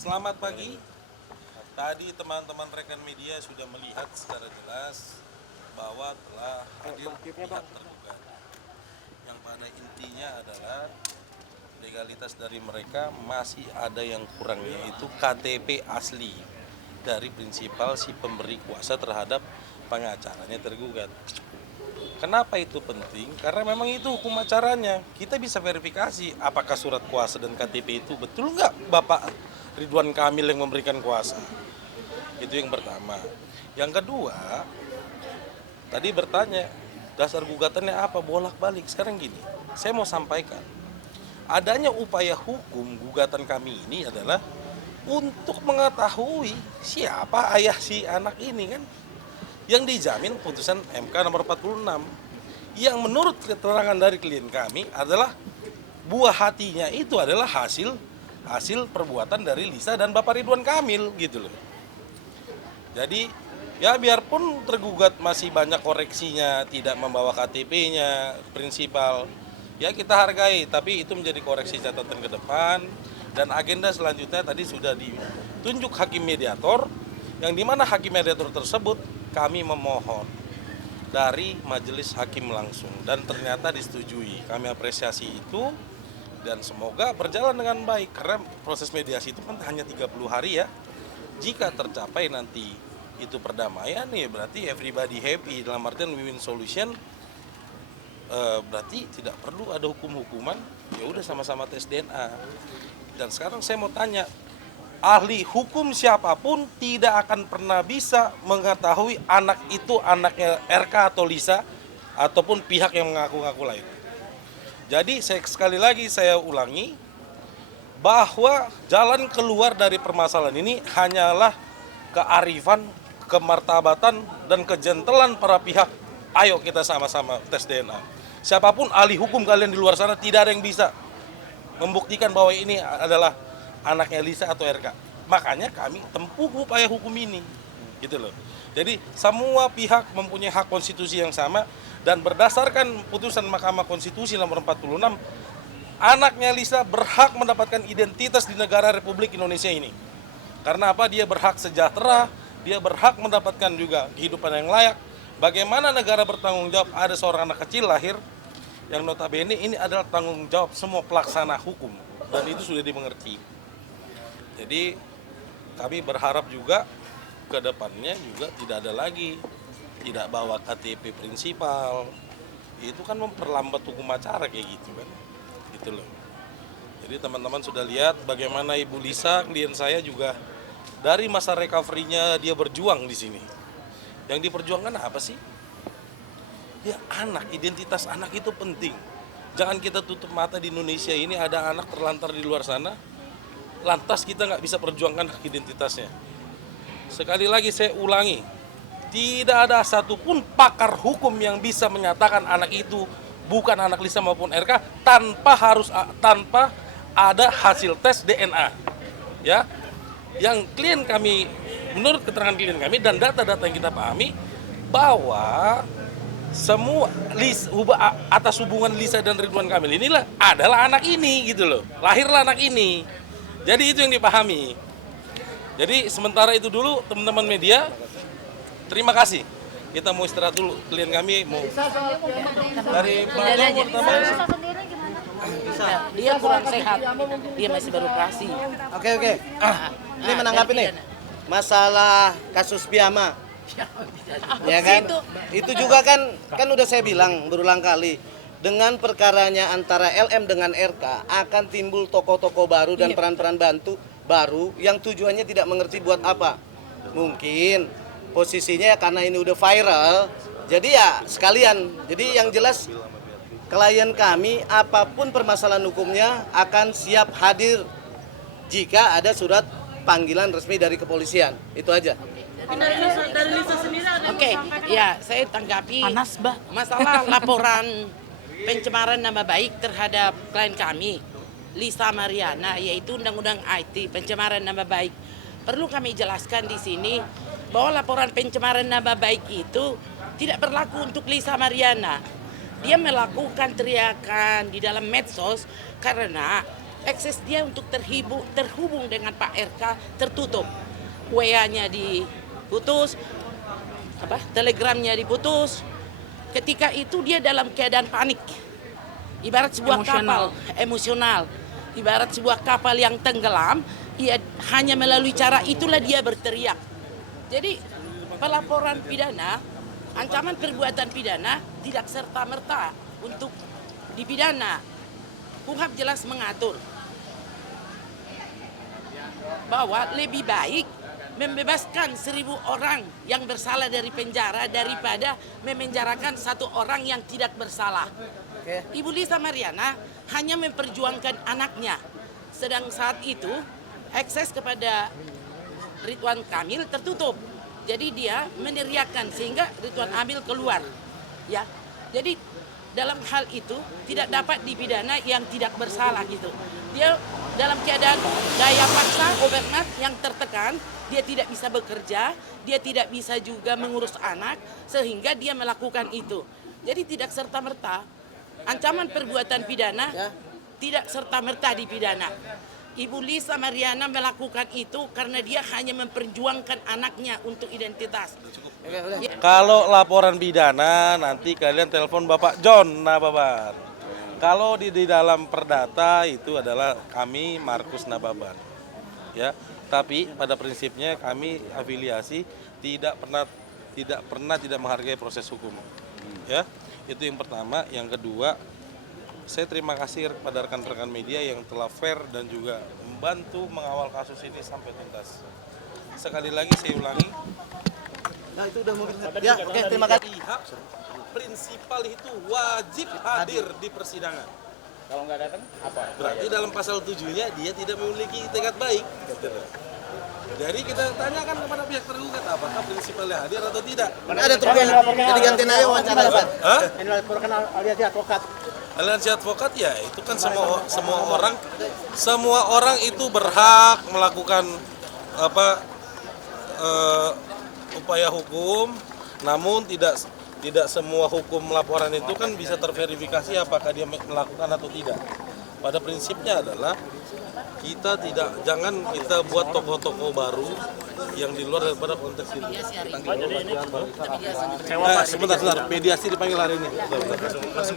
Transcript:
Selamat pagi. Tadi teman-teman rekan media sudah melihat secara jelas bahwa telah hadir pihak tergugat. Yang pada intinya adalah legalitas dari mereka masih ada yang kurang, yaitu KTP asli dari prinsipal si pemberi kuasa terhadap pengacaranya tergugat. Kenapa itu penting? Karena memang itu hukum acaranya. Kita bisa verifikasi apakah surat kuasa dan KTP itu betul nggak Bapak Ridwan Kamil yang memberikan kuasa. Itu yang pertama. Yang kedua, tadi bertanya dasar gugatannya apa, bolak-balik. Sekarang gini, saya mau sampaikan. Adanya upaya hukum gugatan kami ini adalah untuk mengetahui siapa ayah si anak ini kan, yang dijamin putusan MK nomor 46 yang menurut keterangan dari klien kami adalah buah hatinya itu adalah hasil perbuatan dari Lisa dan Bapak Ridwan Kamil gitu loh. Jadi ya biarpun tergugat masih banyak koreksinya, tidak membawa KTP-nya, prinsipal, ya kita hargai, tapi itu menjadi koreksi catatan ke depan. Dan agenda selanjutnya tadi sudah ditunjuk hakim mediator, yang dimana hakim mediator tersebut kami memohon dari majelis hakim langsung dan ternyata disetujui. Kami apresiasi itu dan semoga berjalan dengan baik karena proses mediasi itu kan hanya 30 hari ya. Jika tercapai nanti itu perdamaian ya berarti everybody happy, dalam artian win-win solution. Berarti tidak perlu ada hukum-hukuman, ya udah sama-sama tes DNA. Dan sekarang saya mau tanya, ahli hukum siapapun tidak akan pernah bisa mengetahui anak itu anaknya RK atau Lisa ataupun pihak yang mengaku-ngaku lain. Jadi sekali lagi saya ulangi bahwa jalan keluar dari permasalahan ini hanyalah kearifan, kemartabatan dan kejentelan para pihak. Ayo kita sama-sama tes DNA. Siapapun ahli hukum kalian di luar sana tidak ada yang bisa membuktikan bahwa ini adalah anaknya Lisa atau RK. Makanya kami tempuh upaya hukum ini. Gitu loh. Jadi semua pihak mempunyai hak konstitusi yang sama dan berdasarkan putusan Mahkamah Konstitusi nomor 46, anaknya Lisa berhak mendapatkan identitas di negara Republik Indonesia ini. Karena apa? Dia berhak sejahtera, dia berhak mendapatkan juga kehidupan yang layak. Bagaimana negara bertanggung jawab ada seorang anak kecil lahir yang notabene ini adalah tanggung jawab semua pelaksana hukum dan itu sudah dimengerti. Jadi kami berharap juga ke depannya juga tidak ada lagi tidak bawa KTP prinsipal. Itu kan memperlambat hukum acara kayak gitu kan. Gitu loh. Jadi teman-teman sudah lihat bagaimana Ibu Lisa, klien saya juga dari masa recovery-nya dia berjuang di sini. Yang diperjuangkan apa sih? Ya anak, identitas anak itu penting. Jangan kita tutup mata di Indonesia ini ada anak terlantar di luar sana, lantas kita nggak bisa perjuangkan hak identitasnya. Sekali lagi saya ulangi, tidak ada satupun pakar hukum yang bisa menyatakan anak itu bukan anak Lisa maupun RK tanpa ada hasil tes DNA. Ya, yang klien kami, menurut keterangan klien kami dan data-data yang kita pahami bahwa semua atas hubungan Lisa dan Ridwan Kamil inilah adalah anak ini gitu loh, lahirlah anak ini. Jadi itu yang dipahami. Jadi sementara itu dulu teman-teman media, terima kasih. Kita mau istirahat dulu, klien kami mau dari dia kurang sehat, dia masih beroperasi. Oke. Ini menanggapi nih masalah kasus Piama. Ya kan? Itu juga kan udah saya bilang berulang kali. Dengan perkaranya antara LM dengan RK akan timbul tokoh-tokoh baru dan peran-peran bantu baru yang tujuannya tidak mengerti buat apa. Mungkin posisinya karena ini udah viral, jadi ya sekalian. Jadi yang jelas klien kami apapun permasalahan hukumnya akan siap hadir jika ada surat panggilan resmi dari kepolisian. Itu aja. Dari Lisa sendiri ada Oke, ya saya tanggapi Panas, Mbak. masalah laporan pencemaran nama baik terhadap klien kami, Lisa Mariana, yaitu Undang-Undang IT pencemaran nama baik. Perlu kami jelaskan di sini bahwa laporan pencemaran nama baik itu tidak berlaku untuk Lisa Mariana. Dia melakukan teriakan di dalam medsos karena akses dia untuk terhubung dengan Pak RK tertutup. WA-nya diputus, telegramnya diputus. Ketika itu dia dalam keadaan panik. Ibarat sebuah kapal emosional. Ibarat sebuah kapal yang tenggelam, ia hanya melalui cara itulah dia berteriak. Jadi pelaporan pidana, ancaman perbuatan pidana tidak serta-merta untuk dipidana. KUHP jelas mengatur bahwa lebih baik membebaskan 1.000 orang yang bersalah dari penjara daripada memenjarakan 1 orang yang tidak bersalah. Ibu Lisa Mariana hanya memperjuangkan anaknya, sedang saat itu akses kepada Ridwan Kamil tertutup. Jadi dia meneriakkan sehingga Ridwan Kamil keluar. Ya, jadi dalam hal itu tidak dapat dipidana yang tidak bersalah gitu. Dia dalam keadaan daya paksa overmat yang tertekan, dia tidak bisa bekerja, dia tidak bisa juga mengurus anak, sehingga dia melakukan itu. Jadi tidak serta-merta ancaman perbuatan pidana tidak serta-merta dipidana. Ibu Lisa Mariana melakukan itu karena dia hanya memperjuangkan anaknya untuk identitas. Kalau laporan pidana nanti kalian telepon Bapak John Nababan. Kalau di dalam perdata itu adalah kami Markus Nababan. Ya, tapi pada prinsipnya kami afiliasi tidak pernah tidak menghargai proses hukum. Ya, itu yang pertama. Yang kedua, saya terima kasih kepada rekan-rekan media yang telah fair dan juga membantu mengawal kasus ini sampai tuntas. Sekali lagi saya ulangi, Nah, itu udah mobil. Ya, oke, terima kasih. pihak prinsipal itu wajib hadir di persidangan. Kalau nggak datang apa? Berarti dalam pasal 7-nya dia tidak memiliki itikat baik. Jadi kita tanyakan kepada pihak tergugat apakah prinsipalnya hadir atau tidak. Mana ada tuh yang jadi gantiin aja wawancara, Pak. Hah? Ini laporkan aliansi advokat. Aliansi advokat ya itu kan semua orang itu berhak melakukan upaya hukum, namun tidak semua hukum laporan itu kan bisa terverifikasi apakah dia melakukan atau tidak. Pada prinsipnya adalah jangan kita buat tokoh-tokoh baru yang di luar daripada konteks ini. Sebentar, mediasi dipanggil hari ini. Sebentar.